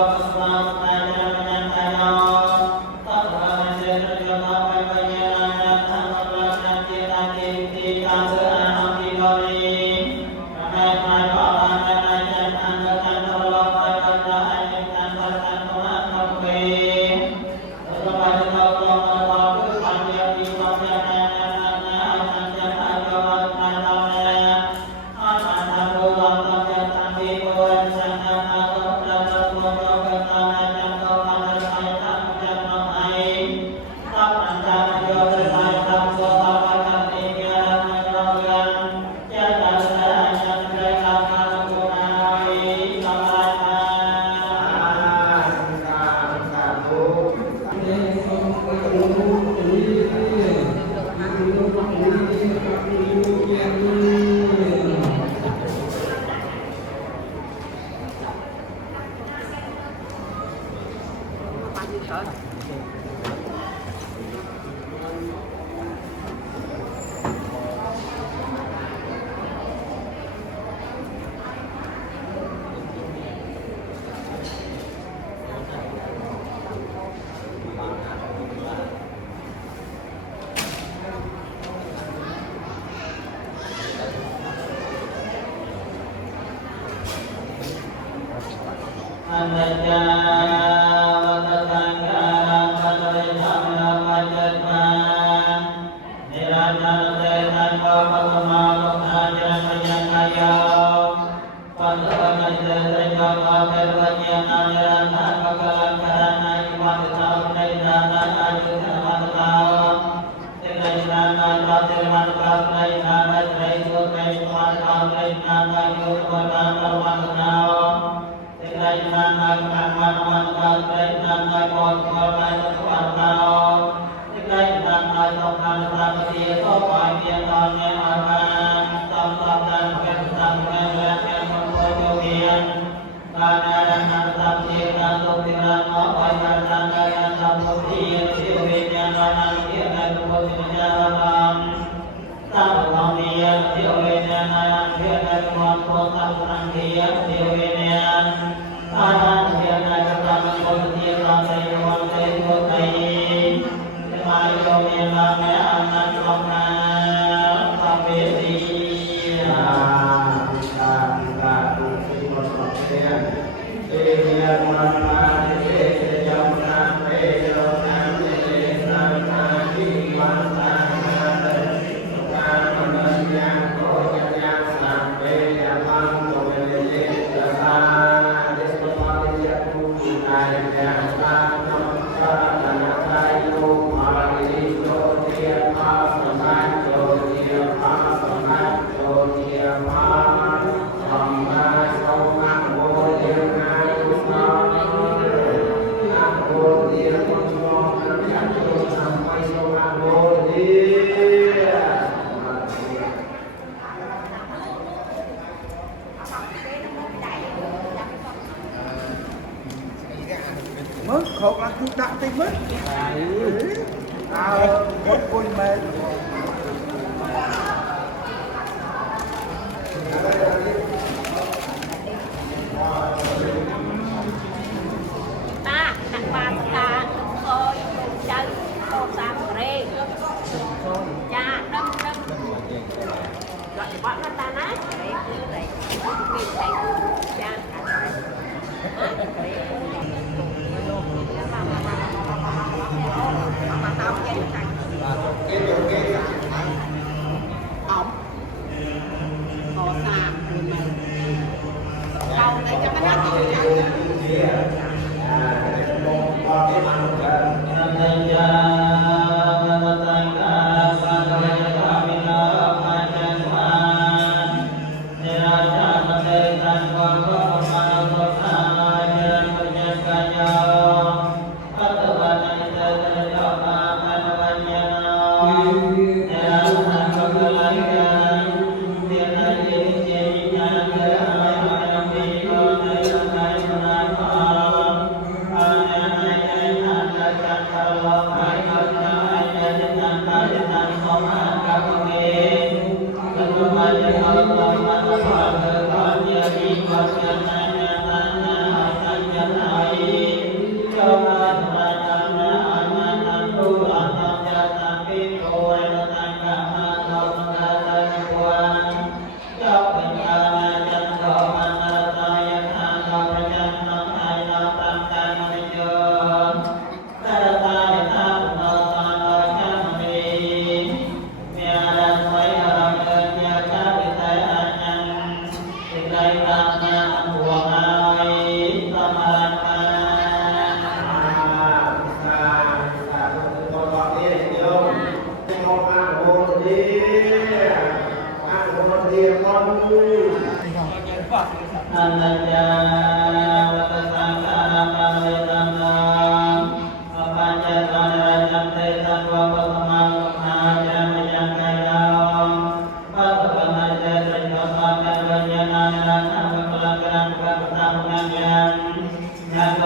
Hãy subscribe cho kênh Ghiền Mì Gõ để không bỏ lỡ Hãy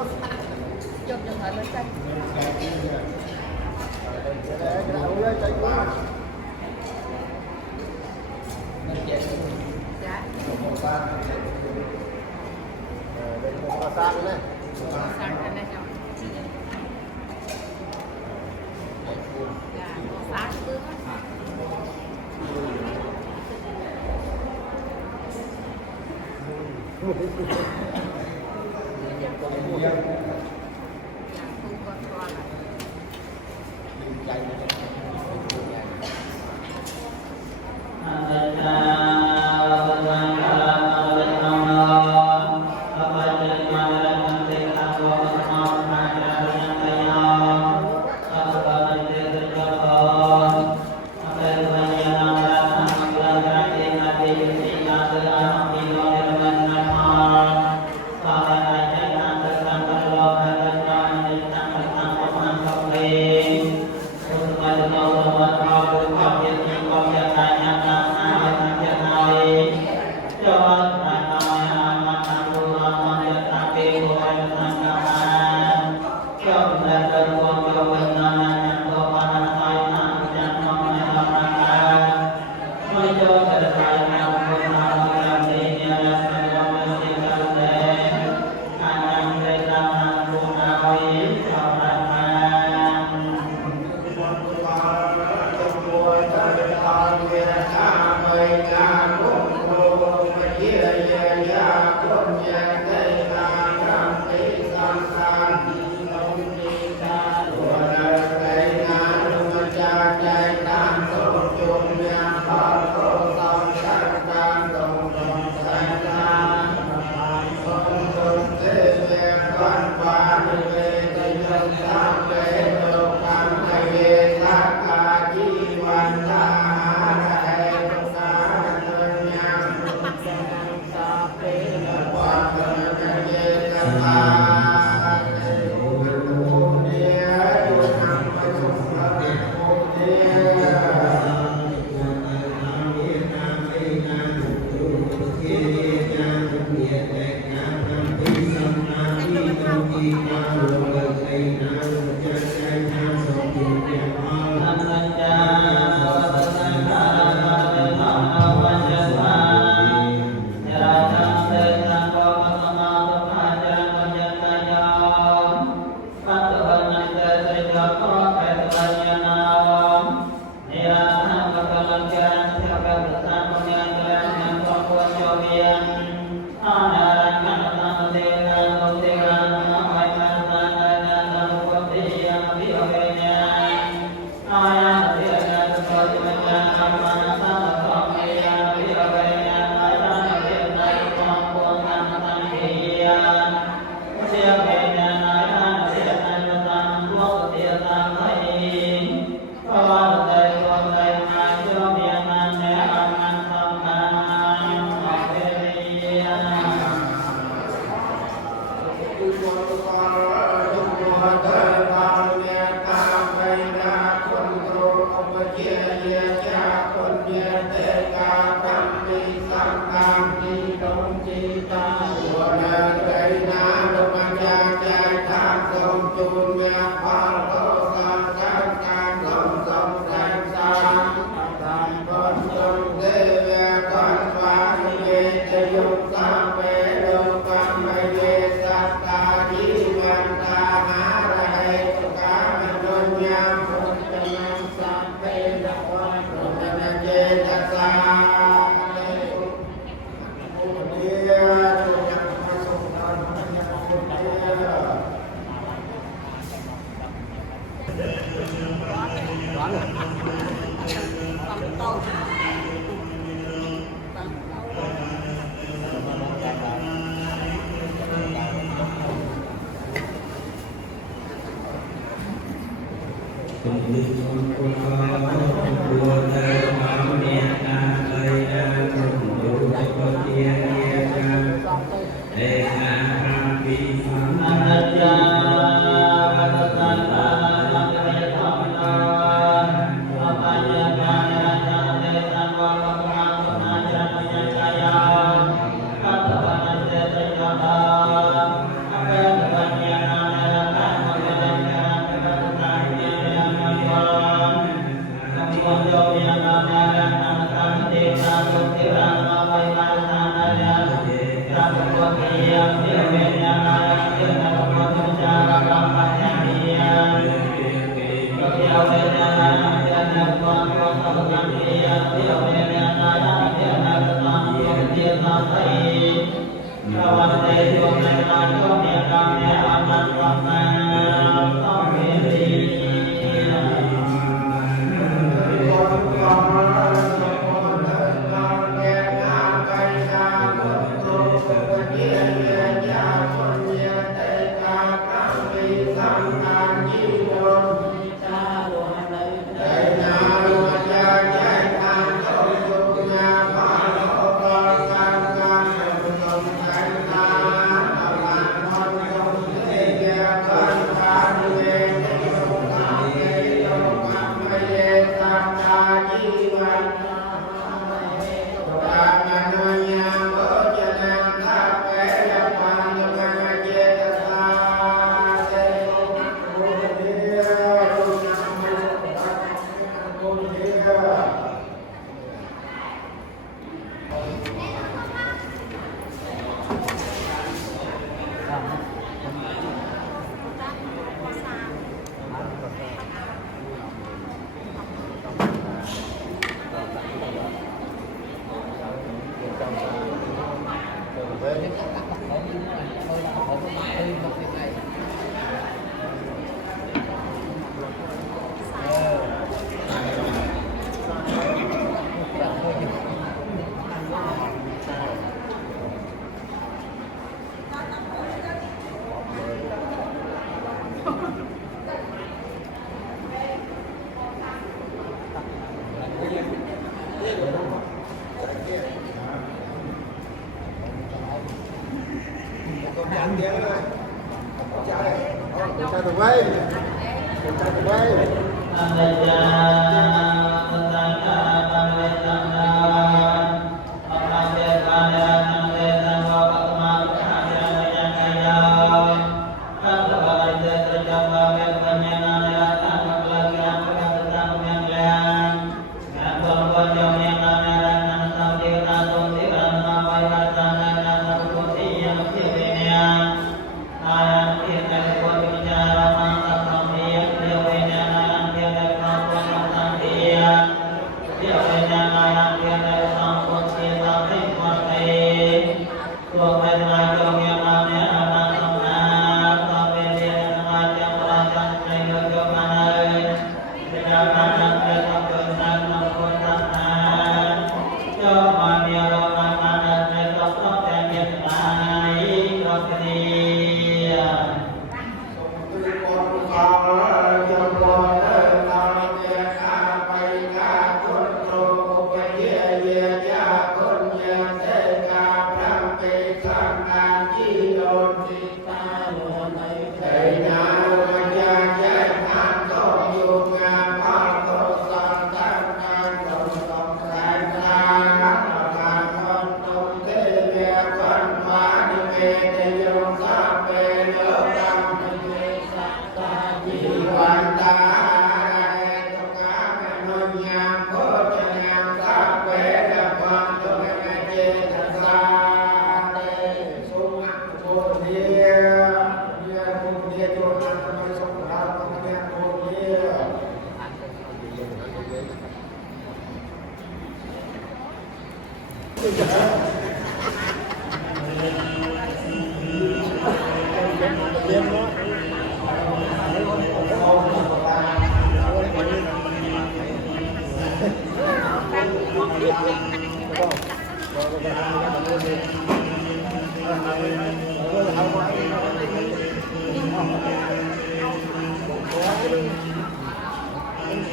subscribe cho kênh Ghiền Mì Gõ để không bỏ lỡ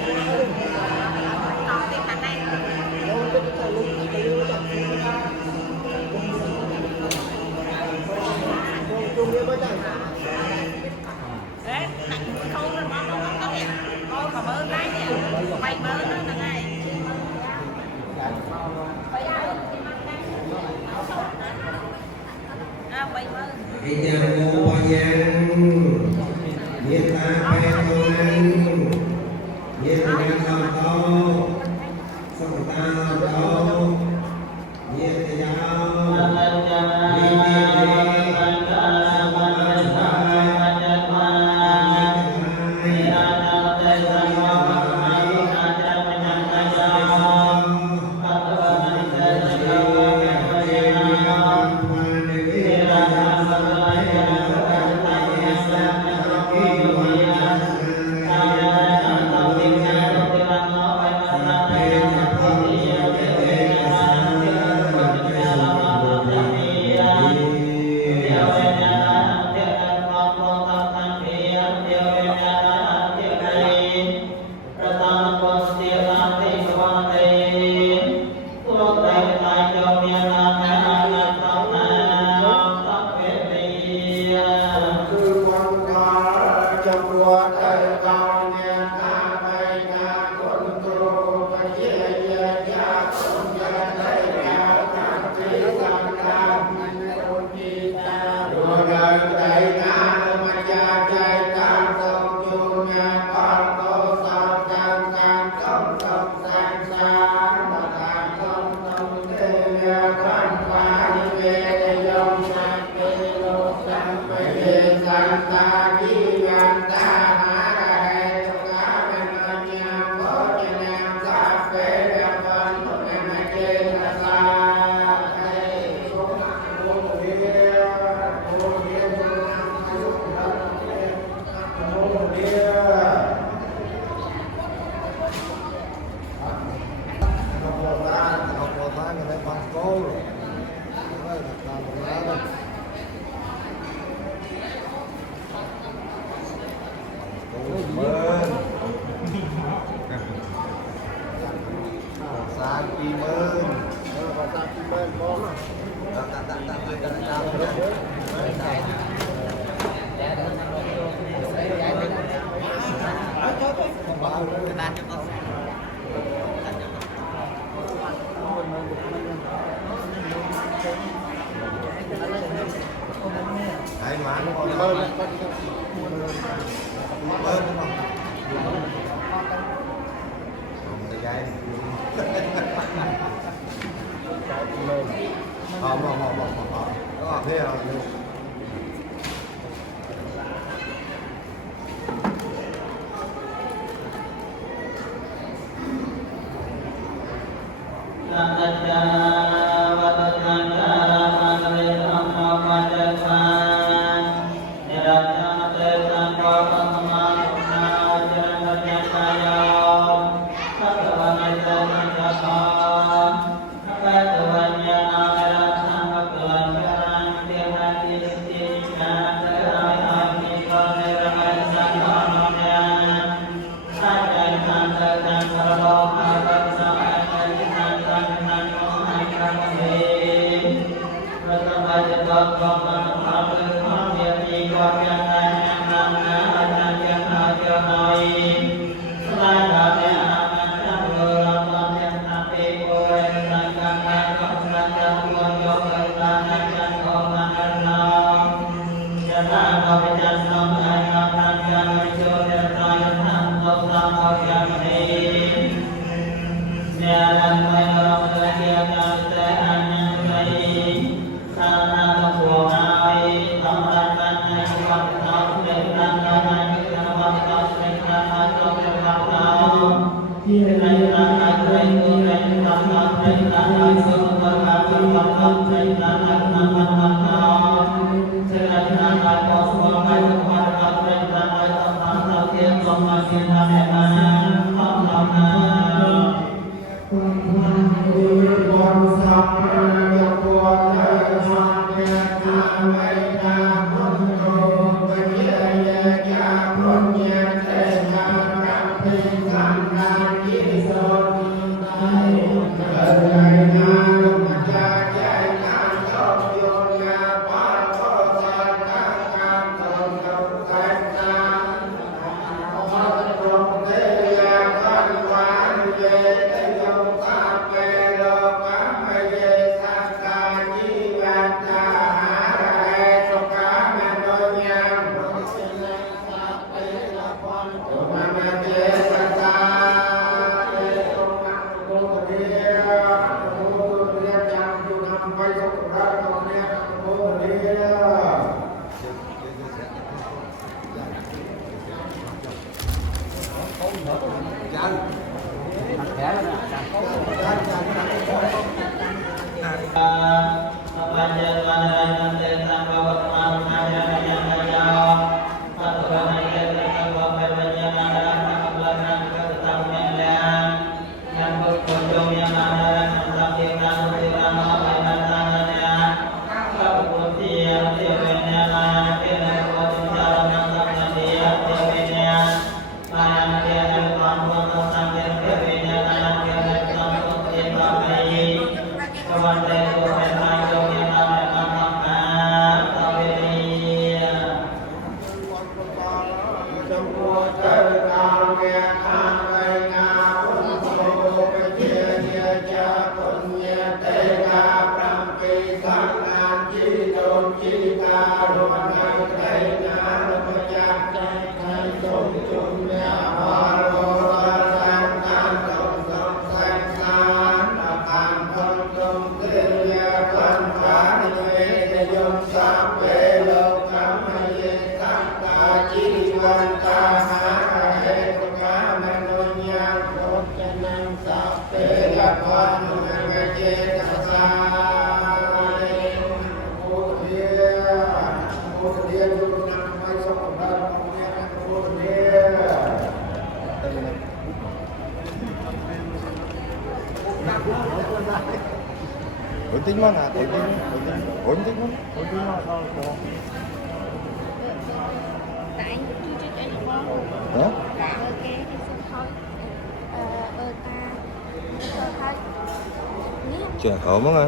Hãy subscribe cho kênh Ghiền Mì Gõ để không bỏ lỡ Gunting mana? Gunting mana? Gunting mana? Tại anh chưa cho anh được không? Hả? Ok, em xin thôi. Thôi. Chả khó mà nghe.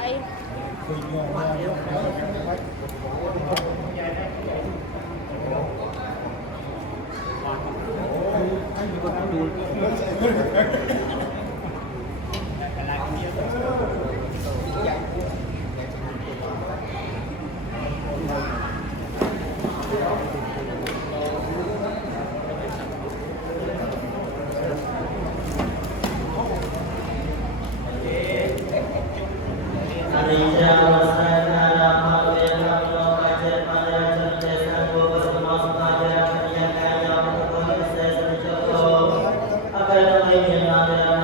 Hãy subscribe cho kênh Ghiền Mì Gõ để không bỏ lỡ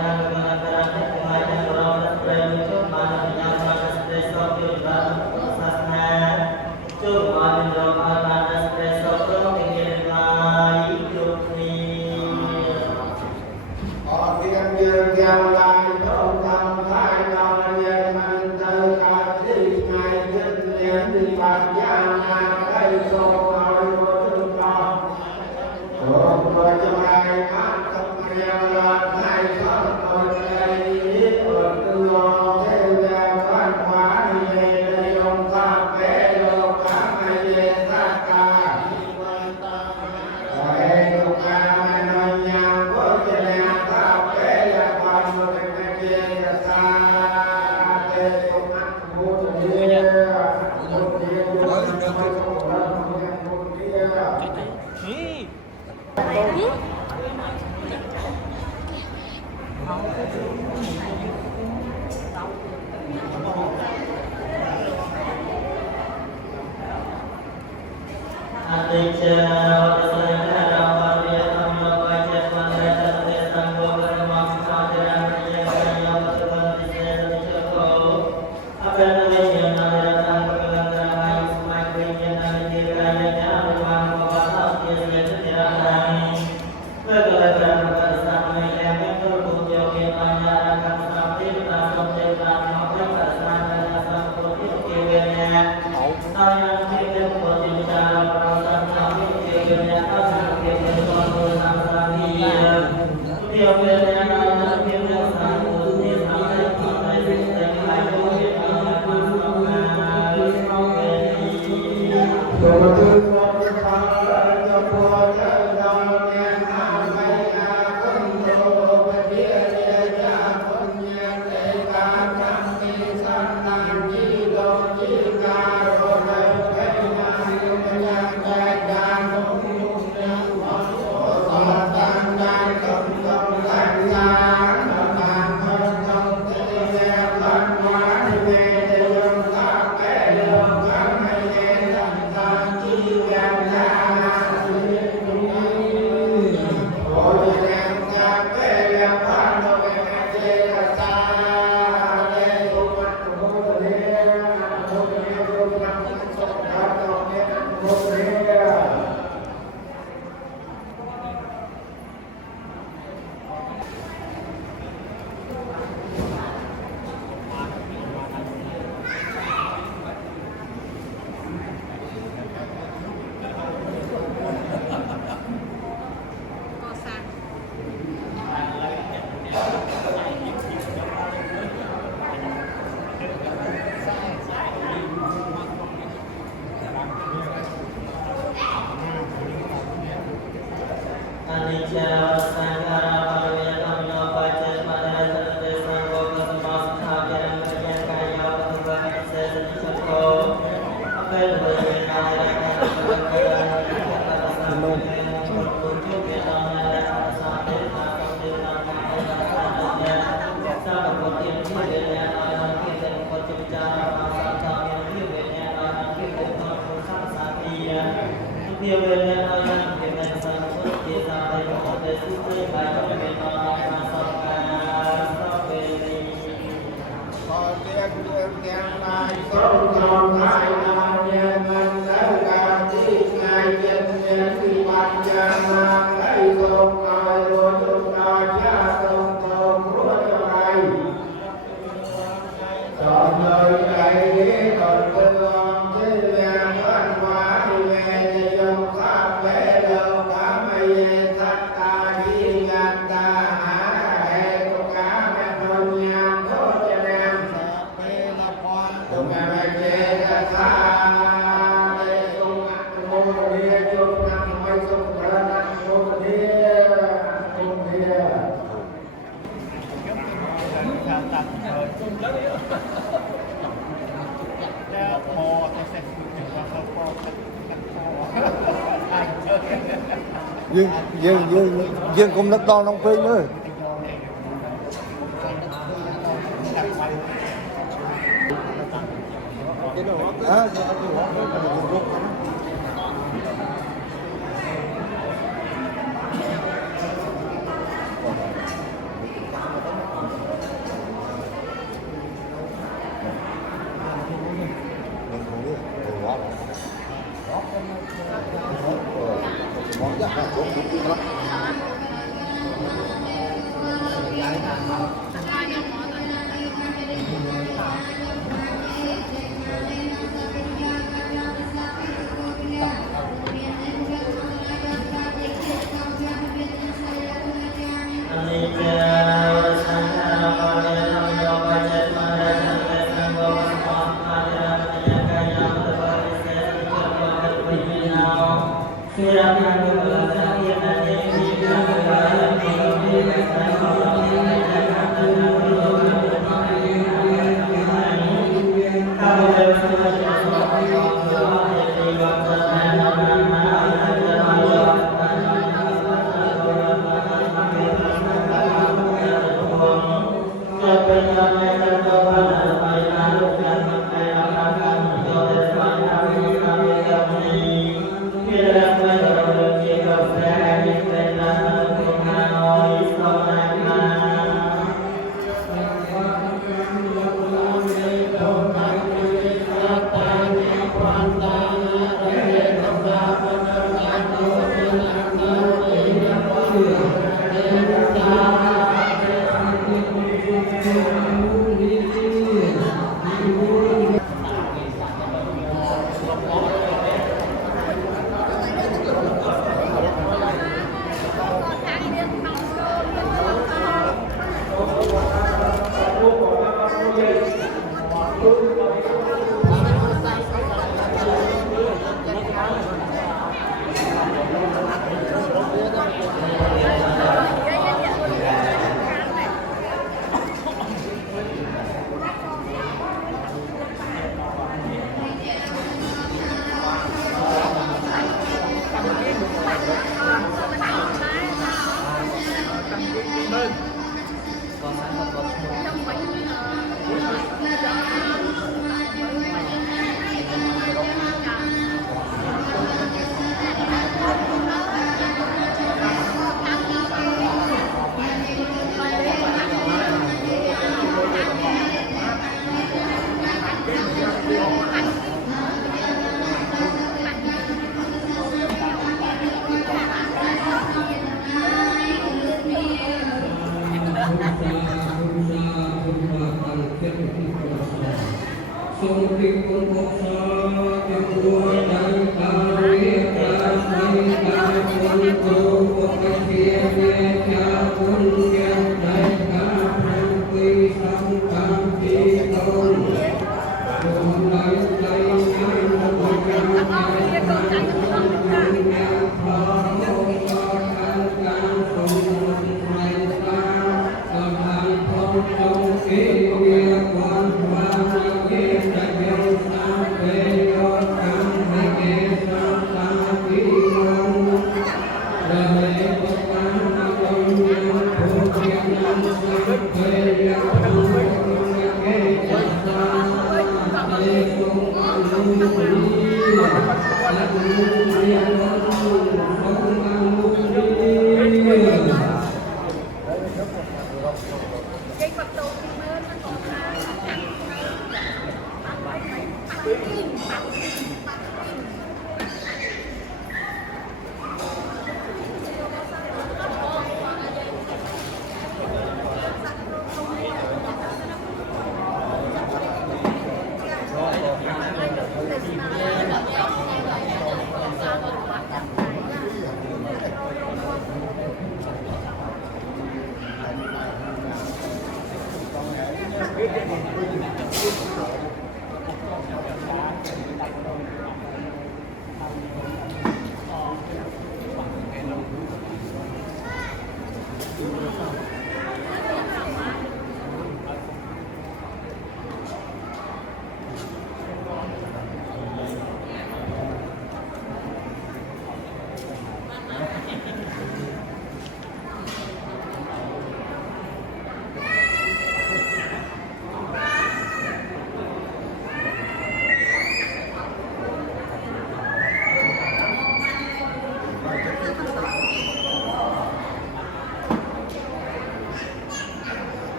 dương cũng đất to nông phi nữa. Terima kasih.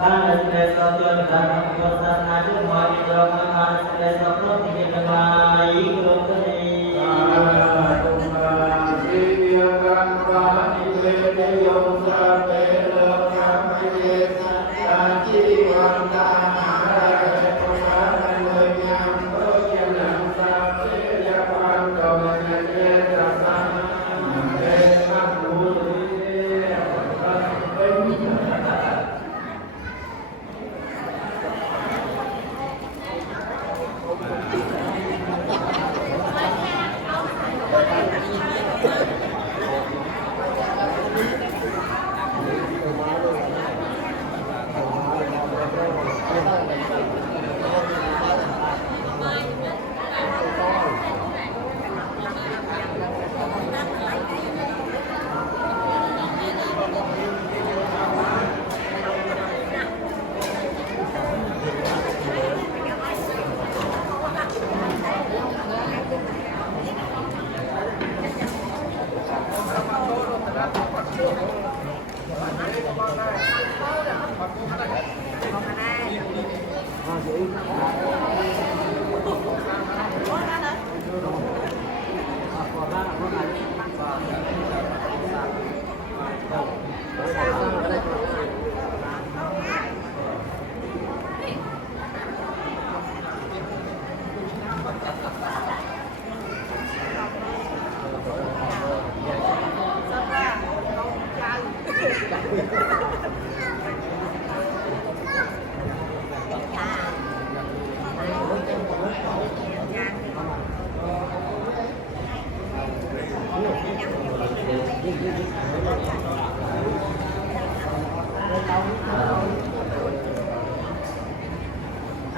បានសេចក្តីសុខជួយដល់ពុទ្ធសាសនាជួយមកពីត្រង់បានសេចក្តីសុខក្នុងទីនេះទាំងឡាយគ្រប់គ្នា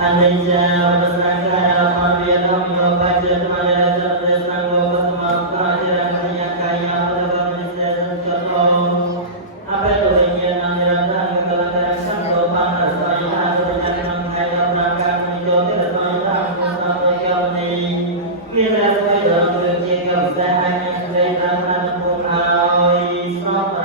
Anh linh chào và sáng cao hoàn viện thông yêu bài truyền mà lẽ ra để sang vô bất mong có chỉ là các nhà cây nhà và các bạn sẽ dân cho tôi. Apa itu ingin menjelaskan kebenaran satu panah saya atau jangan mengatakan menjauh tidak mengatakan sampai kau ini. Kita boleh dalam jika bisa hanya dari tangan pun awis nomor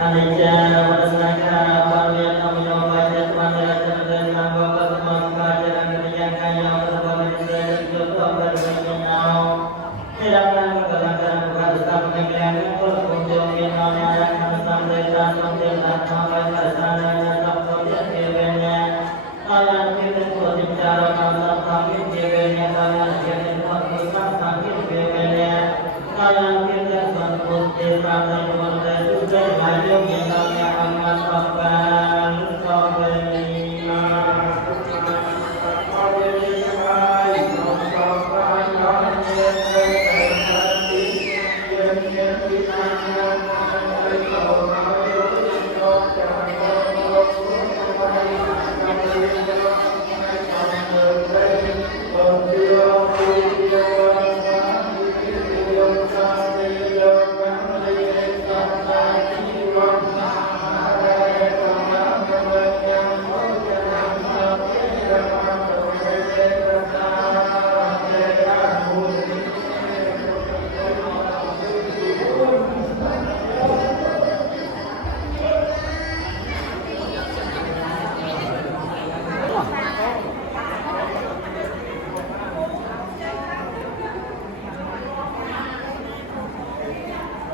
អនិច្ចាវតសង្ខារបរិយនំយោបច្ចៈមន្តរចនទេនំវកសមស្កាចរកញ្ញាកាយោបបវិសេជតបរិវិញ្ញោទេរកាមកលករវត្តកម្មកញ្ញាគុលគុជោមានអនារខំសំទេតាសំទេតាធម្មបរិសានសពពុទ្ធទេវញ្ញាអាយនទេទោតិចារណសភៈវិទេវញ្ញាអាយនទេទោតិសង្ឃៈវិទេវញ្ញាអាយនទេទសន្ពុទ្ធទេប្រាណវន្តេសុទេវាយោគិនំយអមតបបានសវេណាអរេហើយសូមសពប្រាញ់ដល់ញាតិទេទីយាមញាតិពីអញ្ញើឲ្យចូលមកយកយកចាមកមកទៅតាមទៅយកឲ្យតាមទៅបងយកពីយកយកតាមទៅយកតាមទៅតាមទៅ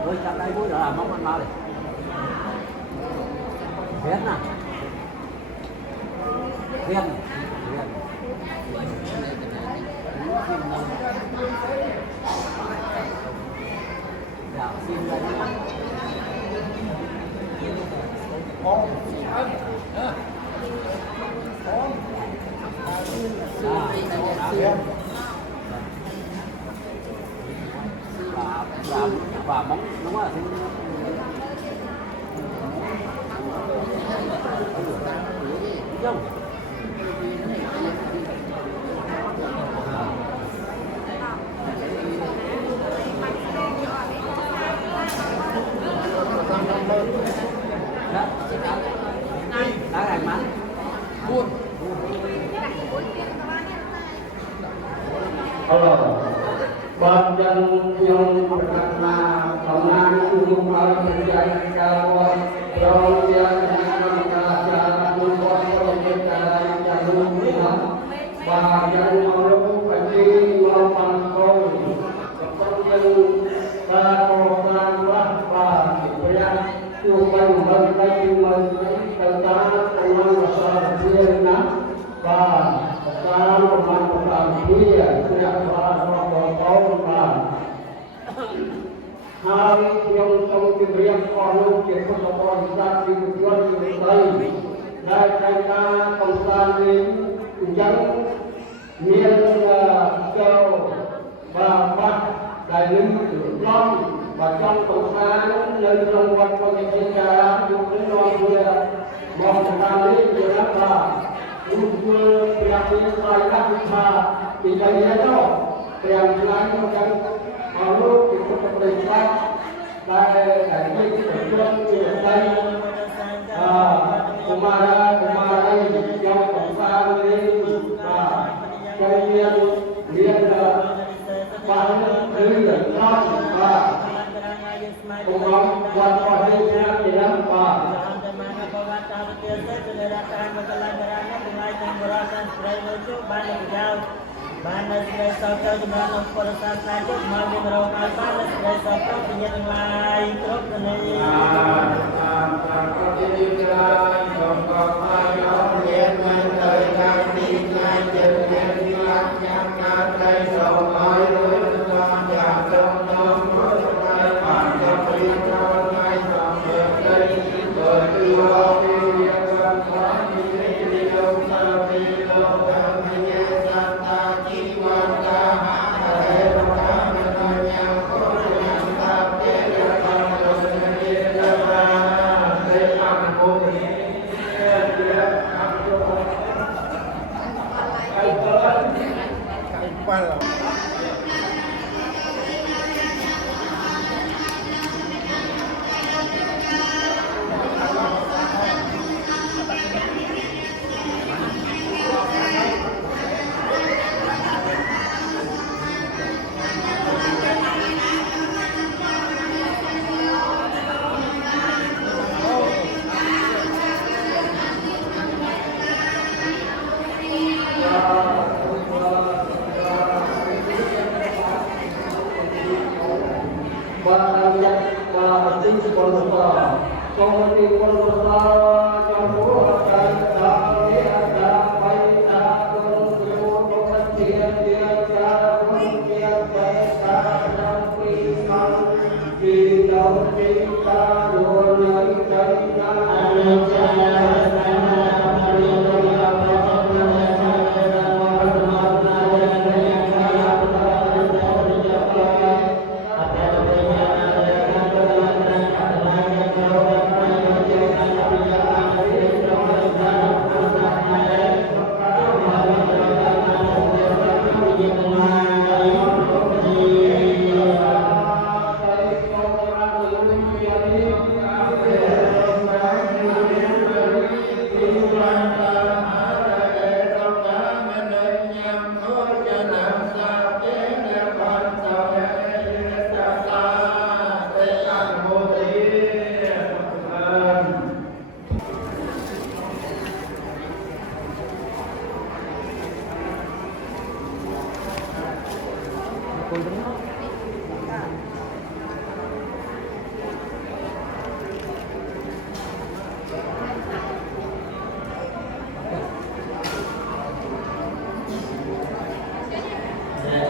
Ôi, chặt đây vui rồi à, mong ăn bao đi. Biết nè. Biết. Dạ, xin đây nè. Và móng đúng không ạ? Không. Đã ngày mắn. Buôn. Ban dân yang berkata Taman Ujung Alam Berjaya Kawan Rau Yang Yang Kaca Bukan Projek Dalam Jalur Minam Bahagian Malu Pagi Mapan Kau Kepentingan Kawasan Bahwa Supaya Tuhan Berkati Menteri Tentang Teman Masyarakat Sirna Bahwa Tentang Teman-teman Dia Setiap Bahasa Hari yang trong diberikan Allah ke Tuhan di tujuan yang dan kita konstan yang mian kau bapak dari lom bacang konstan dari lompat pengejaran juga dia mau sekali berapa untuk yang ini saya bisa tidak ada yang lain yang lalu kita perintah dari tujuan yang kumara yang besar ini kemudian lihat bahan dari dalam kumam buat pada yangបាននៅស្រីសោកចូលចំណងក្នុងពុទ្ធសាសនាជិតមកមានរោគឲ្យបាននៅស្រីសោកចូលពីញាតិឡាយគ្រប់គ្នាតាមប្រតិបត្តិសូមក៏មកយកមាន Hãy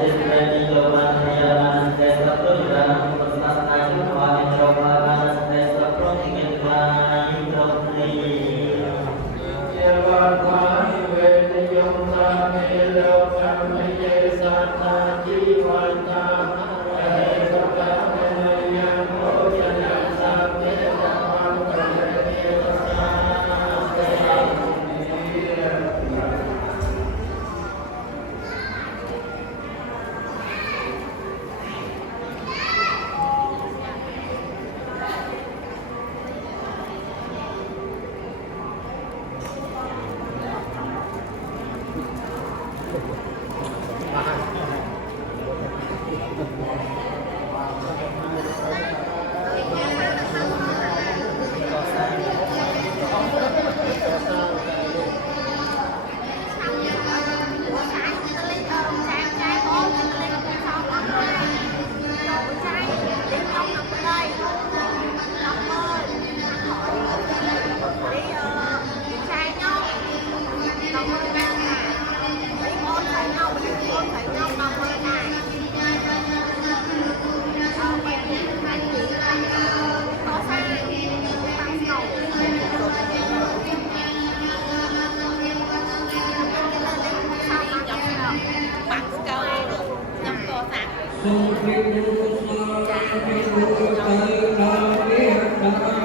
subscribe cho kênh Ghiền Mì Gõ để không bỏ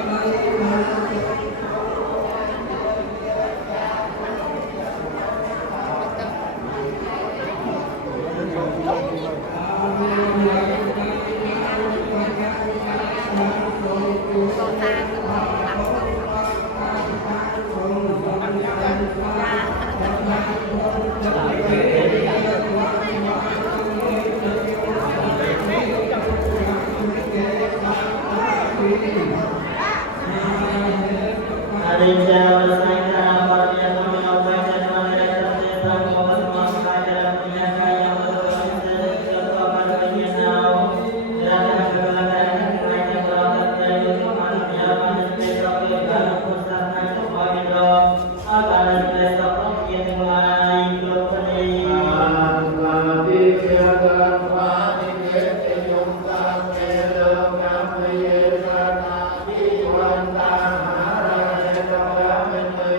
lỡ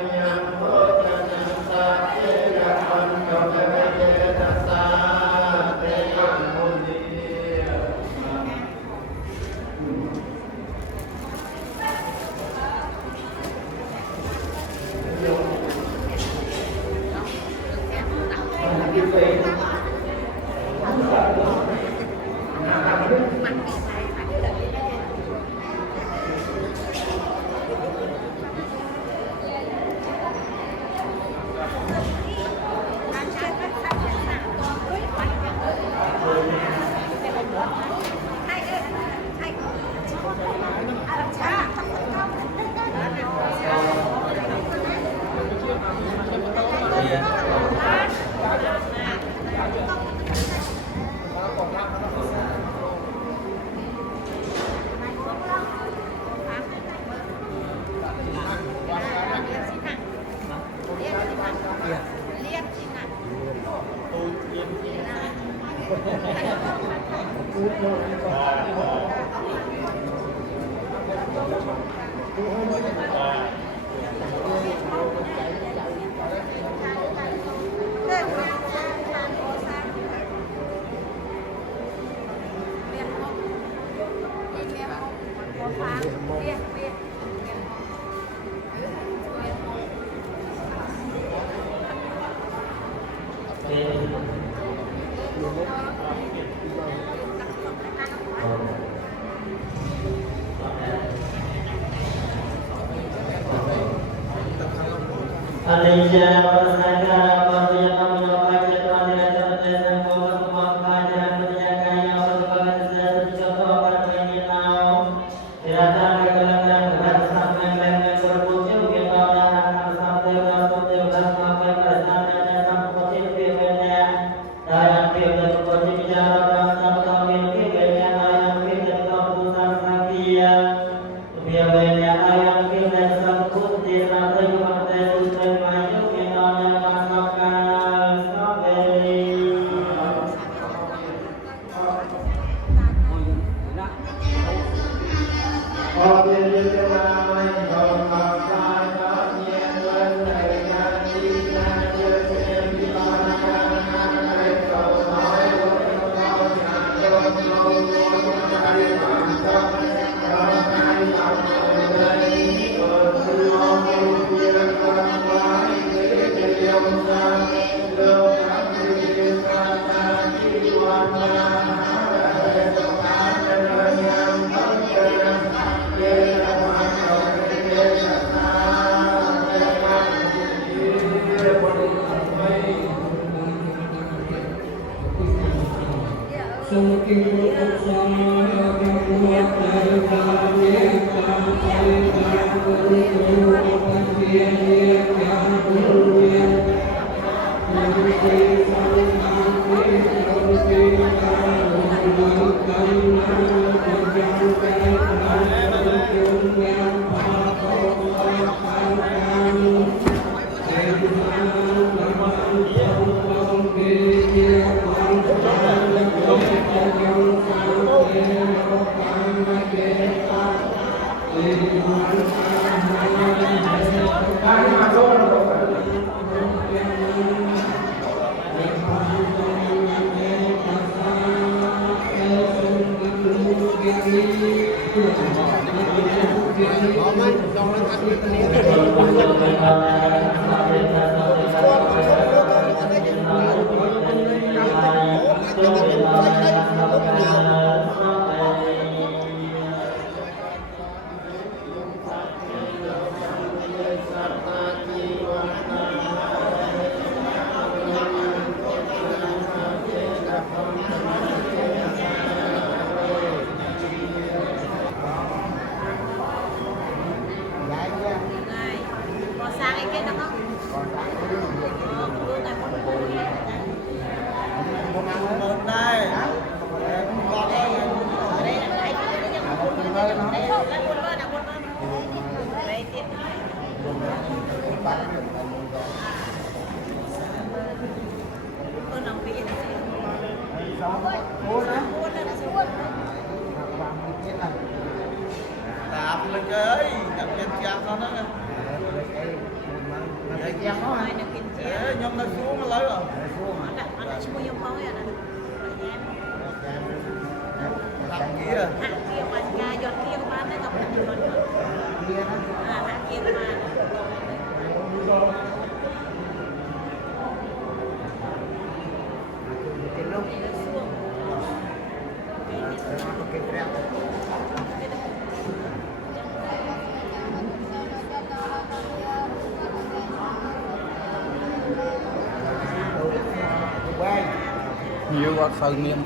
nhiều ở sâu miệng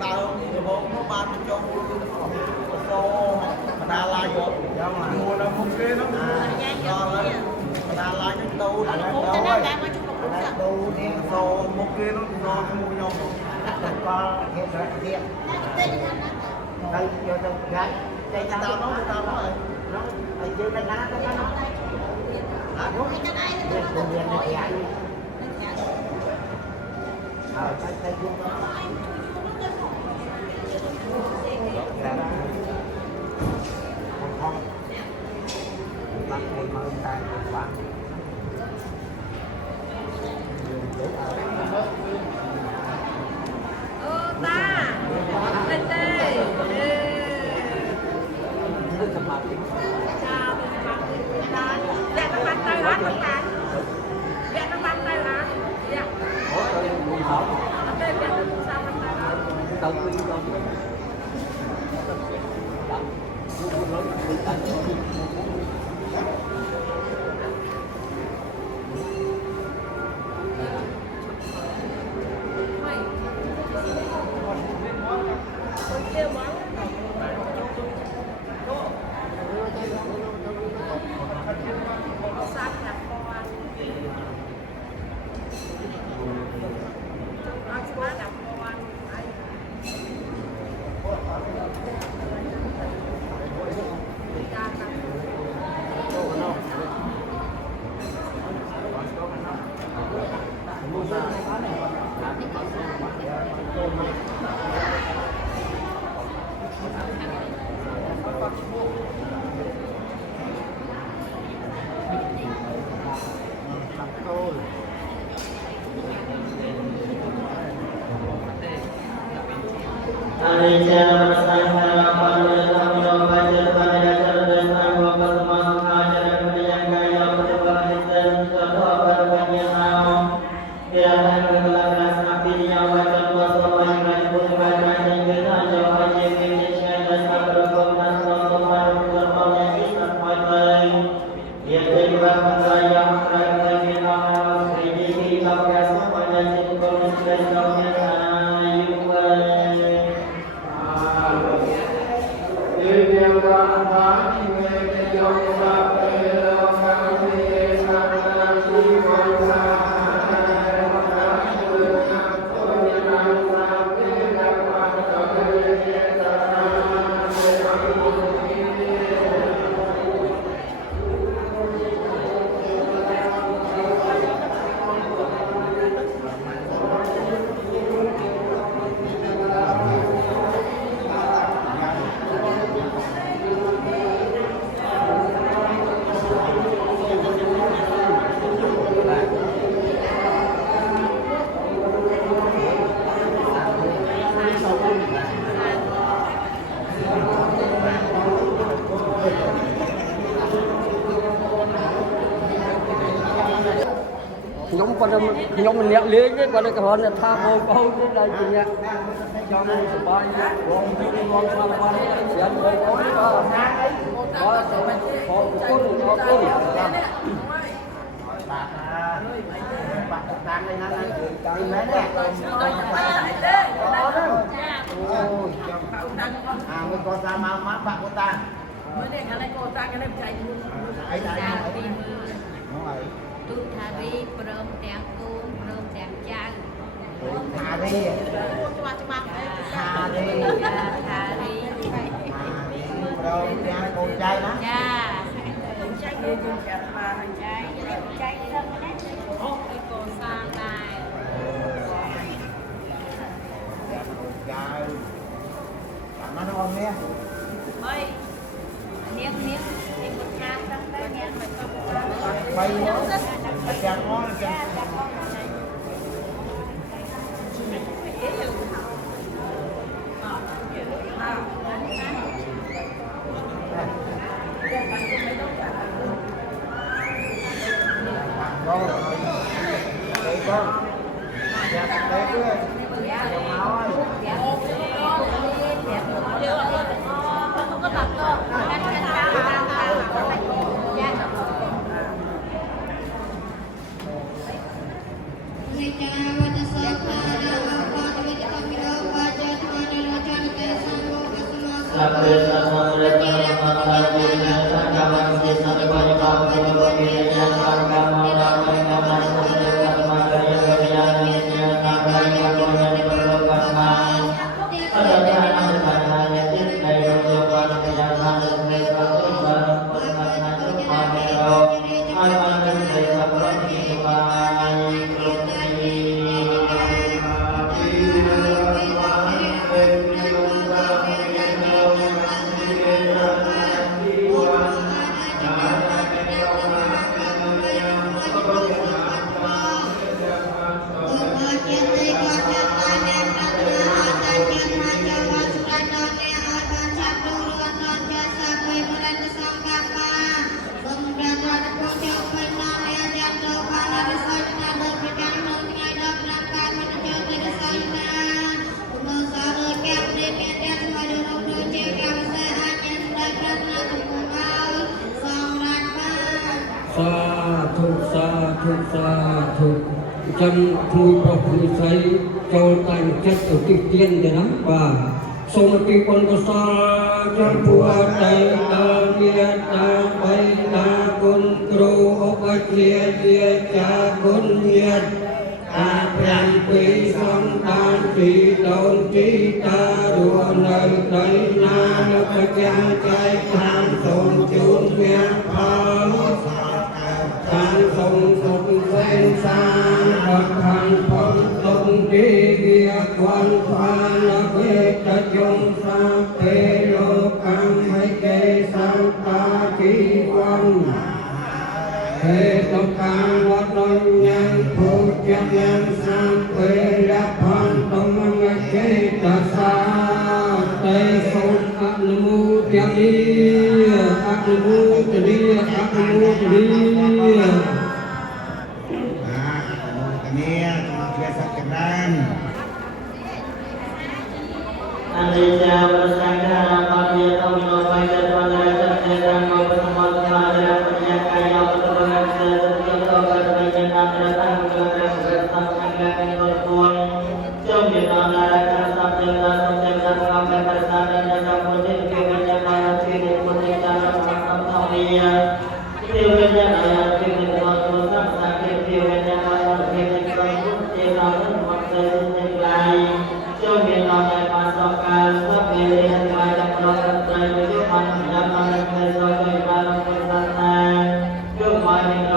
tao nó ban cho đa la vô mua nó không kia nó đa la cái đâu đâu đen xô một kia nó mua nhau qua hiện tại hiện đây vô trong gái đây tao nói rồi nó ở dưới đây nó đúng cái này công viên này nhóm mình nhạc lưới chứ còn cái hòn là tha bầu câu chứ đây thì nhạc cho nên sửa bài gồm cái ngon sang qua sẽ bầu câu đó có bạn đang đây nó cái mấy nè mới có ra má bạn của ta mới đây cái này cô ta cái này chạy ấy đây tu thà ri prom tẹng cung prom tẹng chang thà đi thà đi rồi nhà con trai đó cha trai trai thân đấy cô sang này trai nó ngon nha ơi miếng một trang sang đây miếng bay nó chàng ngon chàng đây con dạ đấy chứ máu ơi không có thật đâu anh Hãy subscribe cho kênh Ghiền Mì Gõ để không bỏ lỡ សាធុចាំជួយប្រពៃស្រីចូលតាំងចិត្តឧទ្ទិសទានទៅណាបាទសូមទីបុណ្យកុសលចំពោះតែដល់ញាតិតាបៃតាគុណគ្រូឧបជាជាចាគុណញាតិអាប្រាំពីសំតានទីដូនទីតារួនៅដីណានៅប្រចាំចែកខាងសូមជូនមានផលខាងសូមសុខសេនសាបខាងផលទុំទីវាគន់ផានវេតយងសាពេលោកកម្មហិកេសង្កាជីវ័នហេតុការវត្តញ្ញាណភោជញ្ញាណសាមពេលៈផនតំមកេតសាតេសូមអនុមោទនីអនុមោទនីអនុមោទនីនេះជាសក្តាន អនិច្ចំសង្ខារបព្វេតំណោបៃតវនាចតេរមោបសមន្តមារៈបញ្ញាកាយបតវនសេសតិតោបតវិញ្ញាណត្រតង្ករៈរតង្កង្កនិរោពុនចុំយននារកសព្ទិរសំចក្រកំបប្រសាននកម្មពុទ្ធិវិញ្ញាណមាទិនិពុទ្ធិចារមសំធម្មាទេវញ្ញាណអាទិនិវត្តុសង្ឃាទេវញ្ញាណមាទិនិកំពុទ្ធិរាមវត្តសេនិក្លាយចុំយននារសកកាលសព្វេរិហកាយប្រកត្រៃវិបានញមនមេសោកេបានពុទ្ធសាសនាយុមយ